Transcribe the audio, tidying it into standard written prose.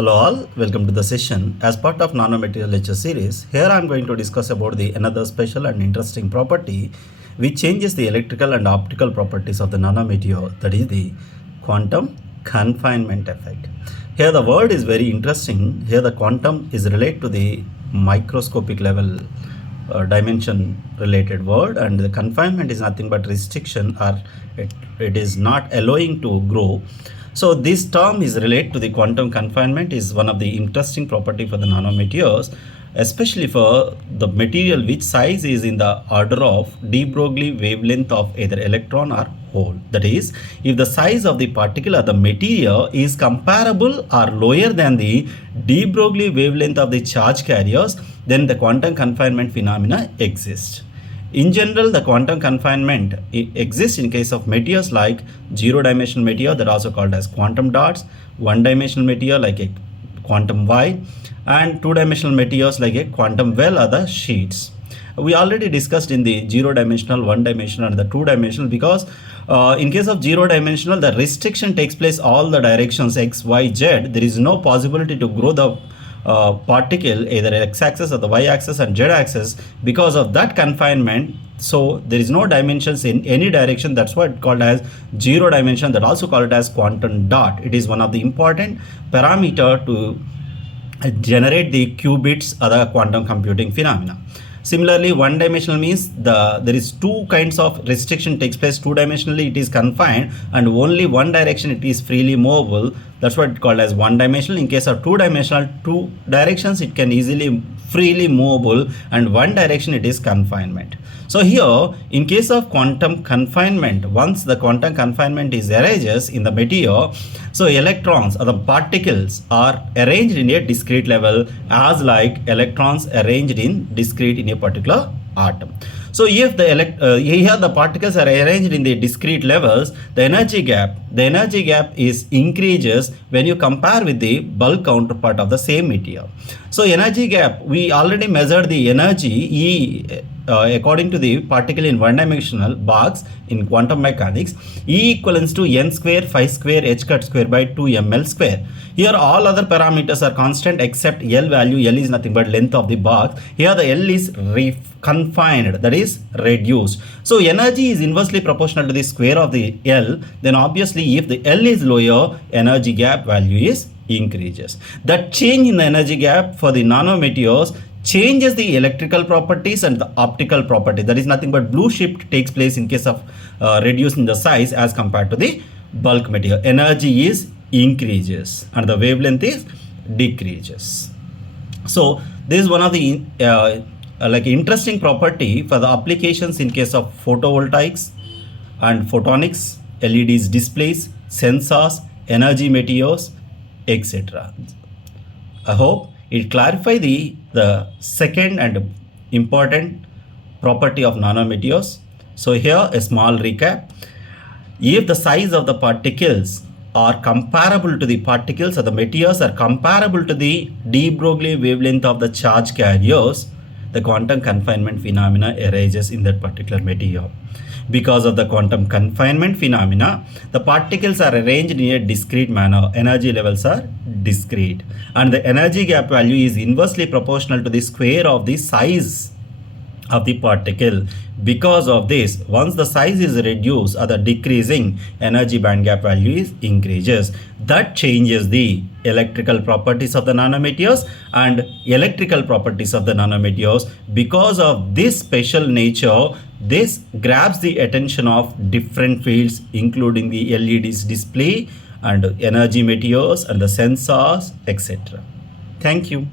Hello all, welcome to the session. As part of nanomaterial lecture series, here I am going to discuss about the another special and interesting property which changes the electrical and optical properties of the nanomaterial, that is the quantum confinement effect. Here the word is very interesting. Here the quantum is related to the microscopic level dimension related word, and the confinement is nothing but restriction, or it is not allowing to grow. So this term is related to the quantum confinement, is one of the interesting property for the nanomaterials, especially for the material which size is in the order of de Broglie wavelength of either electron or hole. That is, if the size of the particle or the material is comparable or lower than the de Broglie wavelength of the charge carriers, then the quantum confinement phenomena exists. In general, the quantum confinement exists in case of materials like zero-dimensional material, that are also called as quantum dots, one-dimensional material like a quantum wire, and two-dimensional materials like a quantum well or the sheets. We already discussed in the zero-dimensional, one-dimensional, and the two-dimensional, because in case of zero-dimensional, the restriction takes place all the directions x, y, z. There is no possibility to grow the particle either x-axis or the y-axis and z-axis because of that confinement. So there is no dimensions in any direction. That's why it's called as zero dimension, that also called as quantum dot. It is one of the important parameter to generate the qubits or the quantum computing phenomena. Similarly, one dimensional means there is two kinds of restriction takes place. Two dimensionally it is confined, and only one direction it is freely movable. That's what it's called as one dimensional. In case of two dimensional, two directions it can easily freely movable, and one direction it is confinement. So here, in case of quantum confinement, once the quantum confinement is arises in the material, so electrons or the particles are arranged in a discrete level, as like electrons arranged in discrete in a particular atom. So if here the particles are arranged in the discrete levels, the energy gap is increases when you compare with the bulk counterpart of the same material. So energy gap, we already measured the energy E according to the particle in one-dimensional box in quantum mechanics. E equivalents to n square phi square h cut square by 2 ml square. Here all other parameters are constant except L value. L is nothing but length of the box. Here the L is confined, that is reduced. So energy is inversely proportional to the square of the L. Then obviously if the L is lower, energy gap value is increases. That change in the energy gap for the nanomaterials changes the electrical properties and the optical property. That is nothing but blue shift takes place in case of reducing the size as compared to the bulk material. Energy is increases and the wavelength is decreases. So this is one of the like interesting property for the applications in case of photovoltaics and photonics, LEDs displays, sensors, energy materials, etc. I hope it clarify the second and important property of nanomaterials. So here a small recap. If the size of the particles are comparable to the particles or the materials are comparable to the de Broglie wavelength of the charge carriers, the quantum confinement phenomena arises in that particular material. Because of the quantum confinement phenomena, the particles are arranged in a discrete manner. Energy levels are discrete, and the energy gap value is inversely proportional to the square of the size of the particle. Because of this, once the size is reduced or the decreasing, energy band gap value is increases. That changes the electrical properties of the nanomaterials and electrical properties of the nanomaterials. Because of this special nature, this grabs the attention of different fields, including the LEDs display and energy materials and the sensors, etc. Thank you.